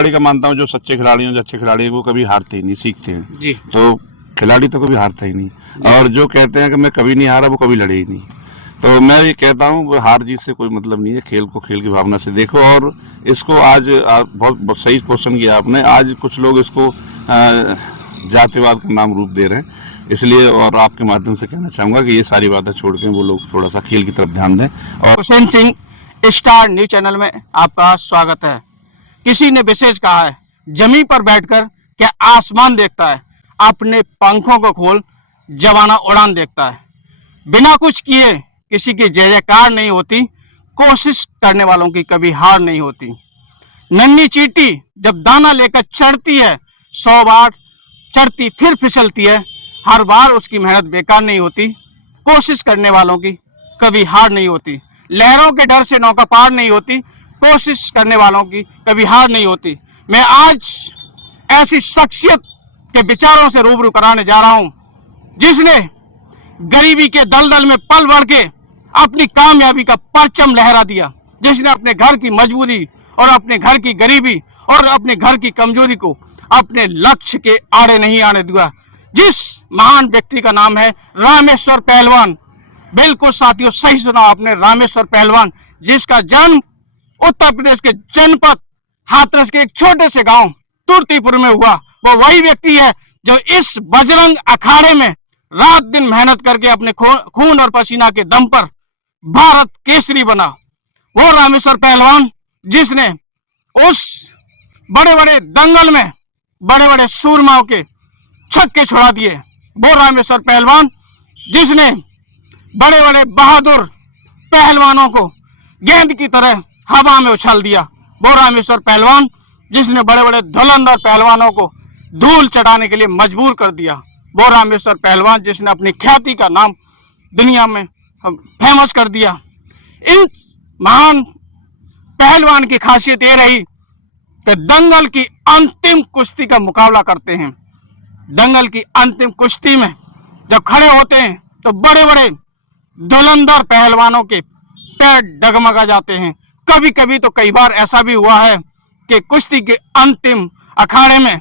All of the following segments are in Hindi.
खिलाड़ी का मानता हूँ, जो सच्चे खिलाड़ी हैं, जो अच्छे खिलाड़ी हैं, वो कभी हारते ही नहीं, सीखते हैं जी। तो खिलाड़ी तो कभी हारता ही नहीं। और जो कहते हैं कि मैं कभी नहीं हारा, वो कभी लड़े ही नहीं। तो मैं ये कहता हूँ हार जीत से कोई मतलब नहीं है, खेल को खेल की भावना से देखो। और इसको आज बहुत सही क्वेश्चन किया आपने। आज कुछ लोग इसको जातिवाद का नाम रूप दे रहे हैं, इसलिए और आपके माध्यम से कहना चाहूंगा कि ये सारी बातें छोड़ के वो लोग थोड़ा सा खेल की तरफ ध्यान दें। और Hussain Singh, star news channel में आपका स्वागत है। किसी ने विशेष कहा है, जमीन पर बैठकर क्या आसमान देखता है, अपने पंखों को खोल जवाना उड़ान देखता है। बिना कुछ किए किसी की जय जयकार नहीं होती, कोशिश करने वालों की कभी हार नहीं होती। नन्ही चींटी जब दाना लेकर चढ़ती है, 100 बार चढ़ती फिर फिसलती है, हर बार उसकी मेहनत बेकार नहीं होती। कोशिश करने वालों की कभी हार नहीं होती। लहरों के डर से नौका पार नहीं होती, कोशिश करने वालों की कभी हार नहीं होती। मैं आज ऐसी शख्सियत के विचारों से रूबरू कराने जा रहा हूं, जिसने गरीबी के दलदल में पल भर के अपनी कामयाबी का परचम लहरा दिया, जिसने अपने घर की मजबूरी और अपने घर की गरीबी और अपने घर की कमजोरी को अपने लक्ष्य के आड़े नहीं आने दिया। जिस महान व्यक्ति का नाम है रामेश्वर पहलवान। बिल्कुल साथियों, सही सुना आपने, रामेश्वर पहलवान, जिसका जन्म उत्तर प्रदेश के जनपद हाथरस के एक छोटे से गांव तुर्तीपुर में हुआ। वो वही व्यक्ति है जो इस बजरंग अखाड़े में रात दिन मेहनत करके अपने खून और पसीना के दम पर भारत केसरी बना। वो रामेश्वर पहलवान जिसने उस बड़े बड़े दंगल में बड़े बड़े सूरमाओं के छक्के छुड़ा दिए। वो रामेश्वर पहलवान जिसने बड़े बड़े बहादुर पहलवानों को गेंद की तरह हवा में उछाल दिया। वो रामेश्वर पहलवान जिसने बड़े बड़े धुरंधर पहलवानों को धूल चटाने के लिए मजबूर कर दिया। वो रामेश्वर पहलवान जिसने अपनी ख्याति का नाम दुनिया में फेमस कर दिया। इन महान पहलवान की खासियत ये रही कि दंगल की अंतिम कुश्ती का मुकाबला करते हैं। दंगल की अंतिम कुश्ती में जब खड़े होते हैं तो बड़े बड़े धुरंधर पहलवानों के पैर डगमगा जाते हैं। कभी कभी तो कई बार ऐसा भी हुआ है कि कुश्ती के अंतिम अखाड़े में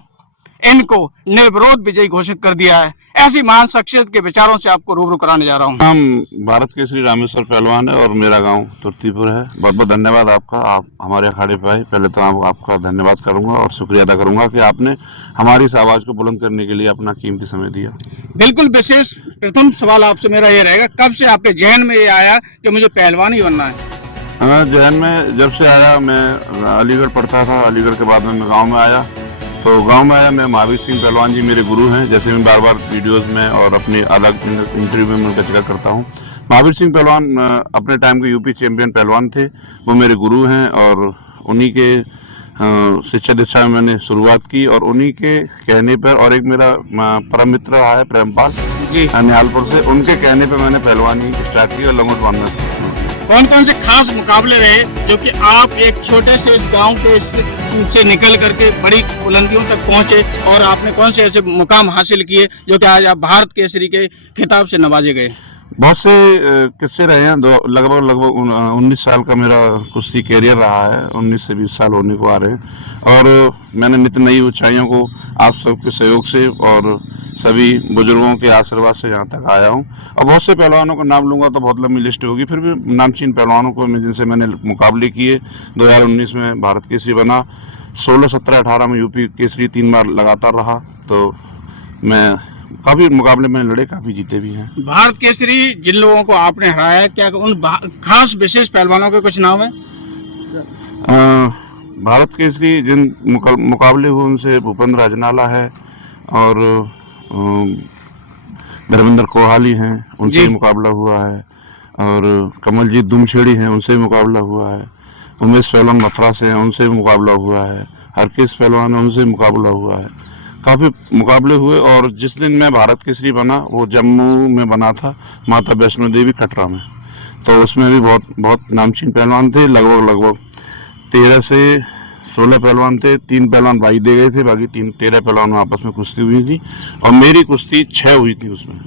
इनको निर्विरोध विजयी घोषित कर दिया है। ऐसी महान शख्सियत के विचारों से आपको रूबरू कराने जा रहा हूँ। हम भारत केसरी रामेश्वर पहलवान है और मेरा गांव तुर्तीपुर है। बहुत बहुत धन्यवाद आपका, आप हमारे अखाड़े पे आए। पहले तो आपका धन्यवाद करूंगा और शुक्रिया अदा करूंगा कि आपने हमारी इस आवाज को बुलंद करने के लिए अपना कीमती समय दिया। बिल्कुल विशेष प्रथम सवाल आपसे मेरा ये रहेगा, कब से आपके जहन में ये आया कि मुझे पहलवान ही बनना है? जहन में जब से आया, मैं अलीगढ़ पढ़ता था, अलीगढ़ के बाद में मैं गाँव में आया। तो गांव में आया, मैं महावीर सिंह पहलवान जी मेरे गुरु हैं, जैसे मैं बार बार वीडियोस में और अपनी अलग इंटरव्यू में उनका जिक्र करता हूं। महावीर सिंह पहलवान अपने टाइम के यूपी चैंपियन पहलवान थे, वो मेरे गुरु हैं और उन्हीं के शिक्षा दीक्षा में मैंने शुरुआत की। और उन्हीं के कहने पर, और एक मेरा परम मित्र रहा है प्रेमपाल जी निहालपुर से, उनके कहने पर मैंने पहलवानी स्टार्ट की और लंगोट बांधना शुरू किया। कौन कौन से खास मुकाबले रहे जो कि आप एक छोटे से इस गांव के से निकल करके बड़ी बुलंदियों तक पहुंचे, और आपने कौन से ऐसे मुकाम हासिल किए जो कि आज आप भारत केसरी के खिताब से नवाजे गए? बहुत से किस्से रहे हैं। लगभग 19 साल का मेरा कुश्ती कैरियर रहा है, 19 से 20 साल होने को आ रहे हैं। और मैंने नित्य नई ऊंचाइयों को आप सबके सहयोग से और सभी बुजुर्गों के आशीर्वाद से यहाँ तक आया हूँ। और बहुत से पहलवानों का नाम लूँगा तो बहुत लंबी लिस्ट होगी, फिर भी नामचीन पहलवानों को जिनसे मैंने मुकाबले किए। 2019 में भारत केसरी बना, 16, 17, 18 में यूपी केसरी 3 बार लगातार रहा। तो मैं काफ़ी मुकाबले में लड़े, काफ़ी जीते भी हैं। भारत केसरी जिन लोगों को आपने हराया, क्या उन खास विशेष पहलवानों के कुछ नाम है? भारत केसरी जिन मुकाबले हुए उनसे भूपेंद्र अजनाला है और धर्मेंद्र कोहाली हैं, उनसे मुकाबला हुआ है। और कमलजीत दुमछेड़ी हैं, उनसे मुकाबला हुआ है। उमेश पहलवान मथुरा से हैं, उनसे मुकाबला हुआ है। हरकेश पहलवान है, उनसे मुकाबला हुआ है। काफ़ी मुकाबले हुए। और जिस दिन मैं भारत केसरी बना वो जम्मू में बना था, माता वैष्णो देवी कटरा में। तो उसमें भी बहुत नामचीन पहलवान थे। लगभग 13 से 16 पहलवान थे। 3 पहलवान भाई दे गए थे, बाकी 13 पहलवान आपस में कुश्ती हुई थी और मेरी कुश्ती 6 हुई थी उसमें।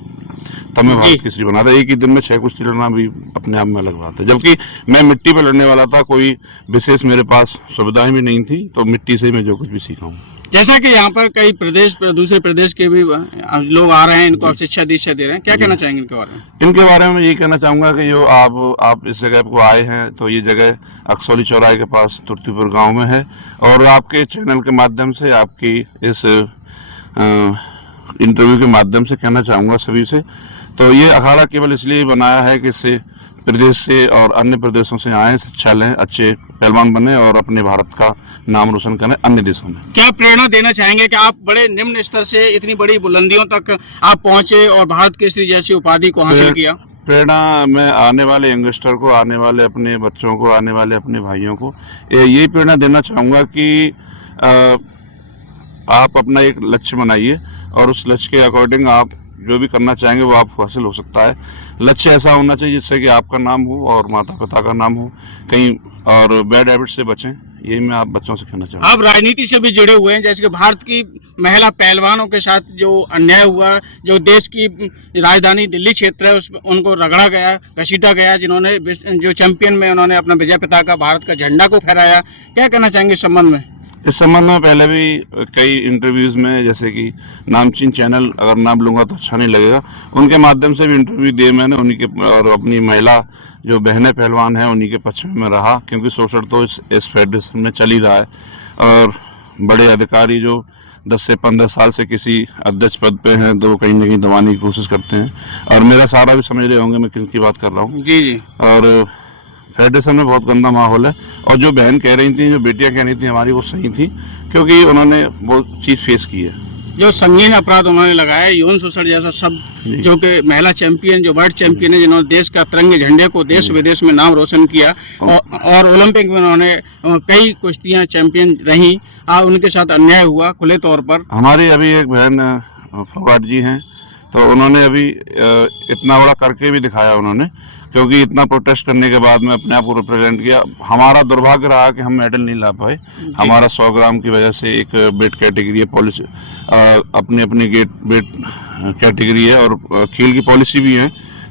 तब मैं भारत जी। केसरी बना था। एक ही दिन में 6 कुश्ती लड़ना भी अपने आप में अलग बात है, जबकि मैं मिट्टी पे लड़ने वाला था, कोई विशेष मेरे पास सुविधाएं भी नहीं थी, तो मिट्टी से ही मैं जो कुछ भी सीखा हूँ। जैसा कि यहाँ पर कई प्रदेश दूसरे प्रदेश के भी लोग आ रहे हैं, इनको आप शिक्षा दीक्षा दे रहे हैं, क्या कहना चाहेंगे इनके बारे में? इनके बारे में यही कहना चाहूँगा कि जो आप इस जगह को आए हैं, तो ये जगह अक्सौली चौराहे के पास तुर्तीपुर गांव में है, और आपके चैनल के माध्यम से, आपकी इस इंटरव्यू के माध्यम से कहना चाहूँगा सभी से, तो ये अखाड़ा केवल इसलिए बनाया है कि इससे प्रदेश से और अन्य प्रदेशों से आए, शिक्षा लें, अच्छे पहलवान बने और अपने भारत का नाम रोशन करें अन्य देशों में। क्या प्रेरणा देना चाहेंगे कि आप बड़े निम्न स्तर से इतनी बड़ी बुलंदियों तक आप पहुंचे और भारत केसरी जैसी उपाधि को हासिल किया? प्रेरणा मैं आने वाले यंगस्टर को, आने वाले अपने बच्चों को, आने वाले अपने भाइयों को यही प्रेरणा देना चाहूँगा कि आप अपना एक लक्ष्य बनाइए और उस लक्ष्य के अकॉर्डिंग आप जो भी करना चाहेंगे वो आपको हासिल हो सकता है। लक्ष्य ऐसा होना चाहिए जिससे कि आपका नाम हो और माता पिता का नाम हो कहीं, और बैड हैबिट से बचें, यही मैं आप बच्चों से कहना चाहूँगा। आप राजनीति से भी जुड़े हुए हैं, जैसे कि भारत की महिला पहलवानों के साथ जो अन्याय हुआ, जो देश की राजधानी दिल्ली क्षेत्र है उसमें उनको रगड़ा गया, घसीटा गया, जिन्होंने जो चैंपियन में उन्होंने अपना विजय पताका भारत का झंडा को फहराया, क्या कहना चाहेंगे इस संबंध में? इस संबंध में पहले भी कई इंटरव्यूज़ में, जैसे कि नामचीन चैनल, अगर नाम लूँगा तो अच्छा नहीं लगेगा, उनके माध्यम से भी इंटरव्यू दिए मैंने, उन्हीं के, और अपनी महिला जो बहनें पहलवान हैं उन्हीं के पक्ष में मैं रहा, क्योंकि शोषण तो इस फेडरेशन में चल ही रहा है, और बड़े अधिकारी जो 10 से 15 साल से किसी अध्यक्ष पद पे हैं तो कहीं ना कहीं दबाने की कोशिश करते हैं, और मेरा सारा भी समझ रहे होंगे मैं किनकी बात कर रहा हूँ। जी जी। और फेडरेशन में बहुत गंदा माहौल है, और जो बहन कह रही थी, जो बेटियां कह रही थी हमारी, वो सही थी, क्योंकि उन्होंने वो चीज़ फेस की है। जो संगीन अपराध उन्होंने लगाया, यौन शोषण जैसा शब्द, जो कि महिला चैंपियन, जो वर्ल्ड चैंपियन है, जिन्होंने देश का तिरंगे झंडे को देश विदेश में नाम रोशन किया, और ओलंपिक में उन्होंने कई कुश्तियां चैंपियन रही, उनके साथ अन्याय हुआ खुले तौर पर। हमारी अभी एक बहन फवाद जी हैं, तो उन्होंने अभी इतना बड़ा करके भी दिखाया उन्होंने, क्योंकि इतना प्रोटेस्ट करने के बाद में अपने आप को रिप्रेजेंट किया। हमारा दुर्भाग्य रहा कि हम मेडल नहीं ला पाए, हमारा 100 ग्राम की वजह से एक वेट कैटेगरी है, पॉलिसी अपनी अपनी वेट कैटेगरी है, और खेल की पॉलिसी भी है,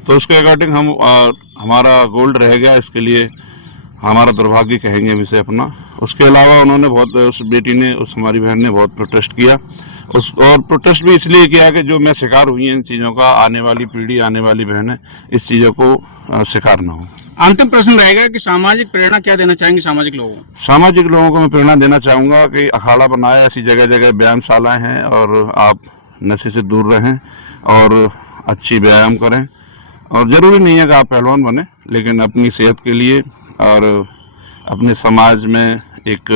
तो उसके अकॉर्डिंग हम हमारा गोल्ड रह गया, इसके लिए हमारा दुर्भाग्य कहेंगे हम इसे अपना। उसके अलावा उन्होंने बहुत, उस बेटी ने, उस हमारी बहन ने बहुत प्रोटेस्ट किया, और प्रोटेस्ट भी इसलिए किया कि जो मैं शिकार हुई है इन चीज़ों का, आने वाली पीढ़ी, आने वाली बहनें इस चीज़ों को शिकार ना हो। अंतिम प्रश्न रहेगा कि सामाजिक प्रेरणा क्या देना चाहेंगे सामाजिक लोगों को? सामाजिक लोगों को मैं प्रेरणा देना चाहूँगा कि अखाड़ा बनाए, ऐसी जगह जगह व्यायामशालाएँ हैं, और आप नशे से दूर रहें और अच्छी व्यायाम करें, और ज़रूरी नहीं है कि आप पहलवान बने, लेकिन अपनी सेहत के लिए और अपने समाज में एक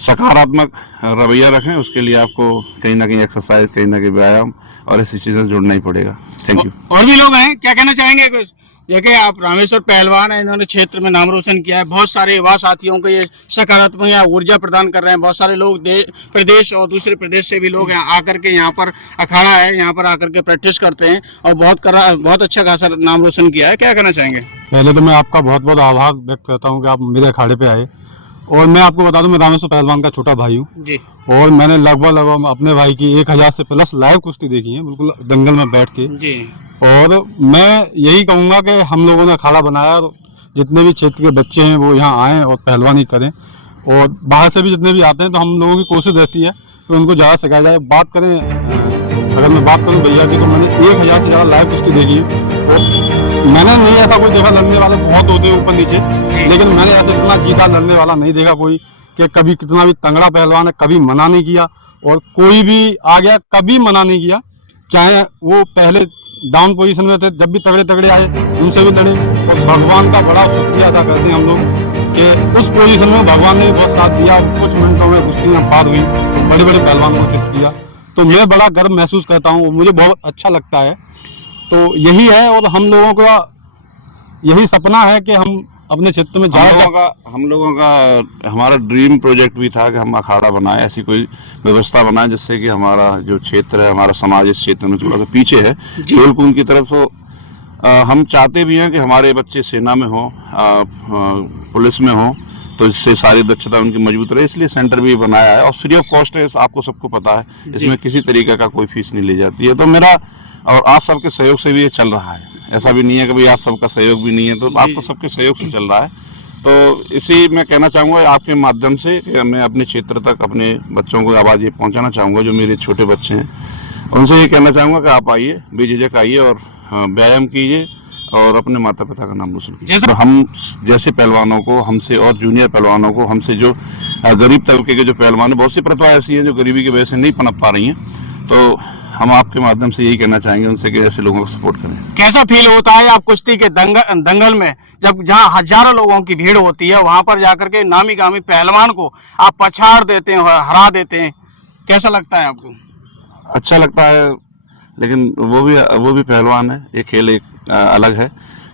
सकारात्मक रवैया रखें, उसके लिए आपको कहीं ना कहीं एक्सरसाइज, कहीं ना कहीं व्यायाम और ऐसी चीज़ें जोड़ना ही पड़ेगा। Thank you. और भी लोग हैं, क्या कहना चाहेंगे कुछ? देखिए, आप रामेश्वर पहलवान हैं, इन्होंने क्षेत्र में नाम रोशन किया है, बहुत सारे युवा साथियों को ये सकारात्मक ऊर्जा प्रदान कर रहे हैं, बहुत सारे लोग प्रदेश और दूसरे प्रदेश से भी लोग आकर के यहाँ पर अखाड़ा है, यहाँ पर आकर के प्रैक्टिस करते हैं, और बहुत अच्छा खासा नाम रोशन किया है। क्या कहना चाहेंगे? पहले तो मैं आपका बहुत बहुत आभार व्यक्त करता हूँ कि आप मेरे अखाड़े पे आए, और मैं आपको बता दूं, मैं रामेश्वर पहलवान का छोटा भाई हूँ जी, और मैंने लगभग अपने भाई की 1000 से प्लस लाइव कुश्ती देखी है, बिल्कुल दंगल में बैठ के जी। और मैं यही कहूँगा कि हम लोगों ने अखाड़ा बनाया, और जितने भी क्षेत्र के बच्चे हैं वो यहाँ आएँ और पहलवानी करें, और बाहर से भी जितने भी आते हैं तो हम लोगों की कोशिश रहती है कि उनको ज़्यादा सिखाया जाए। बात करें, अगर मैं बात करूँ भैया की, तो मैंने 1000 से ज़्यादा लाइव कुश्ती देखी है, और मैंने नहीं ऐसा कोई देखा, लड़ने वाले बहुत होते हैं ऊपर नीचे, लेकिन मैंने ऐसे इतना जीता लड़ने वाला नहीं देखा कोई, कि कभी कितना भी तंगड़ा पहलवान है कभी मना नहीं किया, और कोई भी आ गया कभी मना नहीं किया, चाहे वो पहले डाउन पोजीशन में थे, जब भी तगड़े तगड़े आए उनसे भी लड़े। और भगवान का बड़ा शुक्रिया अदा करते हैं हम लोग कि उस पोजीशन में भगवान ने बहुत साथ दिया, कुछ मिनटों में कुश्तियाँ पार हुई, बड़े बड़े पहलवान को चुप किया, तो मैं बड़ा गर्व महसूस करता हूँ, मुझे बहुत अच्छा लगता है। तो यही है, और हम लोगों का यही सपना है कि हम अपने क्षेत्र में हम लोगों का हमारा ड्रीम प्रोजेक्ट भी था कि हम अखाड़ा बनाए, ऐसी कोई व्यवस्था बनाए जिससे कि हमारा जो क्षेत्र है, हमारा समाज इस क्षेत्र में थोड़ा सा पीछे है खेल कूद की तरफ। तो हम चाहते भी हैं कि हमारे बच्चे सेना में हो, पुलिस में हो, तो इससे सारी दक्षता उनकी मजबूत रहे, इसलिए सेंटर भी बनाया है और फ्री ऑफ कॉस्ट है, आपको सबको पता है, इसमें किसी तरीके का कोई फीस नहीं ली जाती है। तो मेरा और आप सबके सहयोग से भी ये चल रहा है, ऐसा भी नहीं है कि भाई आप सबका सहयोग भी नहीं है, तो आपको सबके सहयोग से चल रहा है। तो इसी मैं कहना चाहूँगा आपके माध्यम से कि मैं अपने क्षेत्र तक अपने बच्चों को आवाज़ ये पहुँचाना चाहूँगा, जो मेरे छोटे बच्चे हैं उनसे ये कहना चाहूँगा कि आप आइए, बेझिझक आइए और व्यायाम कीजिए और अपने माता पिता का नाम रोशन कीजिए। तो हम जैसे पहलवानों को, हमसे और जूनियर पहलवानों को, हमसे जो गरीब तबके के जो पहलवान हैं, बहुत सी प्रतिभा ऐसी हैं जो गरीबी की वजह से नहीं पनप पा रही हैं, तो हम आपके माध्यम से यही कहना चाहेंगे उनसे कि ऐसे लोगों को सपोर्ट करें। कैसा फील होता है आप कुश्ती के दंगल में, जब जहां हजारों लोगों की भीड़ होती है, वहां पर जाकर के नामी गामी पहलवान को आप पछाड़ देते हैं, हरा देते हैं, कैसा लगता है आपको? अच्छा लगता है, लेकिन वो भी पहलवान है, ये खेल एक अलग है,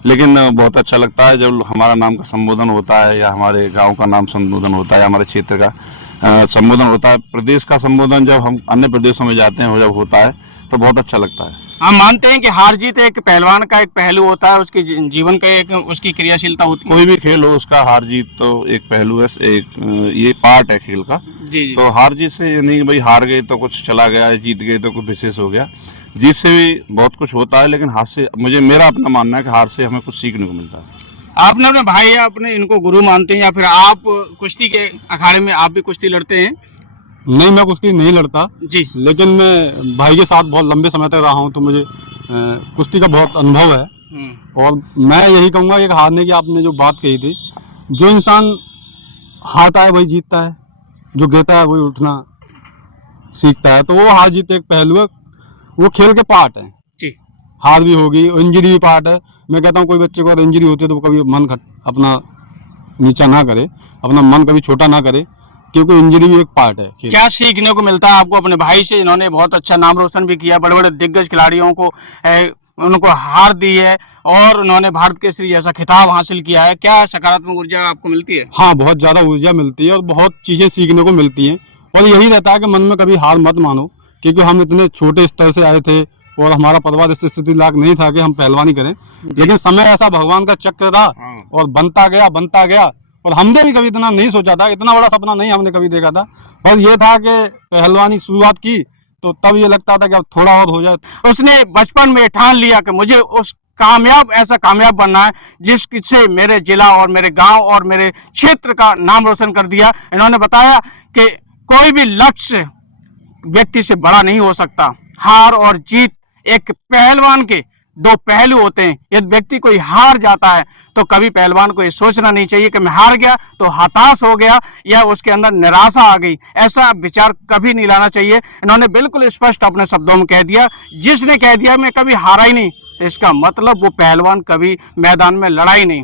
लेकिन बहुत अच्छा लगता है जब हमारा नाम का संबोधन होता है, या हमारे गांव का नाम संबोधन होता है, हमारे क्षेत्र का संबोधन होता है, प्रदेश का संबोधन जब हम अन्य प्रदेशों में जाते हैं जब होता है तो बहुत अच्छा लगता है। हम मानते हैं कि हार जीत एक पहलवान का एक पहलू होता है, उसके जीवन का एक उसकी क्रियाशीलता होती है। कोई भी खेल हो उसका हार जीत तो एक पहलू है, एक ये पार्ट है खेल का। जी। तो हार जीत से ये नहीं कि भाई हार गए तो कुछ चला गया, जीत गए तो कुछ विशेष हो गया, जीत से भी बहुत कुछ होता है, लेकिन हार से मेरा अपना मानना है कि हार से हमें कुछ सीखने को मिलता है। आपने अपने भाई या अपने इनको गुरु मानते हैं, या फिर आप कुश्ती के अखाड़े में आप भी कुश्ती लड़ते हैं? नहीं, मैं कुश्ती नहीं लड़ता जी। लेकिन मैं भाई के साथ बहुत लंबे समय तक रहा हूँ, तो मुझे कुश्ती का बहुत अनुभव है। और मैं यही कहूँगा कि हारने की आपने जो बात कही थी, जो इंसान हारता है वही जीतता है, जो गिरता है वही उठना सीखता है। तो वो हार जीत एक पहलू है, वो खेल के पार्ट है। जी। हार भी होगी, इंजरी भी पार्ट है। मैं कहता हूँ कोई बच्चे को अगर इंजरी होती है तो वो कभी मन अपना नीचा ना करे, अपना मन कभी छोटा ना करे, क्योंकि इंजरी भी एक पार्ट है। क्या सीखने को मिलता है आपको अपने भाई से? इन्होंने बहुत अच्छा नाम रोशन भी किया, बड़े बड़े दिग्गज खिलाड़ियों को उनको हार दी है और उन्होंने भारत केसरी जैसा खिताब हासिल किया है। क्या सकारात्मक ऊर्जा आपको मिलती है? हाँ, बहुत ज़्यादा ऊर्जा मिलती है और बहुत चीज़ें सीखने को मिलती हैं। और यही रहता है कि मन में कभी हार मत मानो, क्योंकि हम इतने छोटे स्तर से आए थे और हमारा परिवार इस स्थिति लायक नहीं था कि हम पहलवानी करें, लेकिन समय ऐसा भगवान का चक्र था और बनता गया। और हमने भी कभी इतना नहीं सोचा था, इतना बड़ा सपना नहीं हमने कभी देखा था, पर ये था कि पहलवानी शुरुआत की तो तब ये लगता था कि अब थोड़ा और हो जाए। उसने बचपन में ठान लिया कि मुझे उस ऐसा कामयाब बनना है जिससे मेरे जिला और मेरे गांव और मेरे क्षेत्र का नाम रोशन कर दिया। इन्होंने बताया कि कोई भी लक्ष्य व्यक्ति से बड़ा नहीं हो सकता। हार और जीत एक पहलवान के दो पहलू होते हैं। यदि व्यक्ति कोई हार जाता है तो कभी पहलवान को ये सोचना नहीं चाहिए कि मैं हार गया तो हताश हो गया या उसके अंदर निराशा आ गई, ऐसा विचार कभी नहीं लाना चाहिए। इन्होंने बिल्कुल स्पष्ट अपने शब्दों में कह दिया, जिसने कह दिया मैं कभी हारा ही नहीं, तो इसका मतलब वो पहलवान कभी मैदान में लड़ा ही नहीं।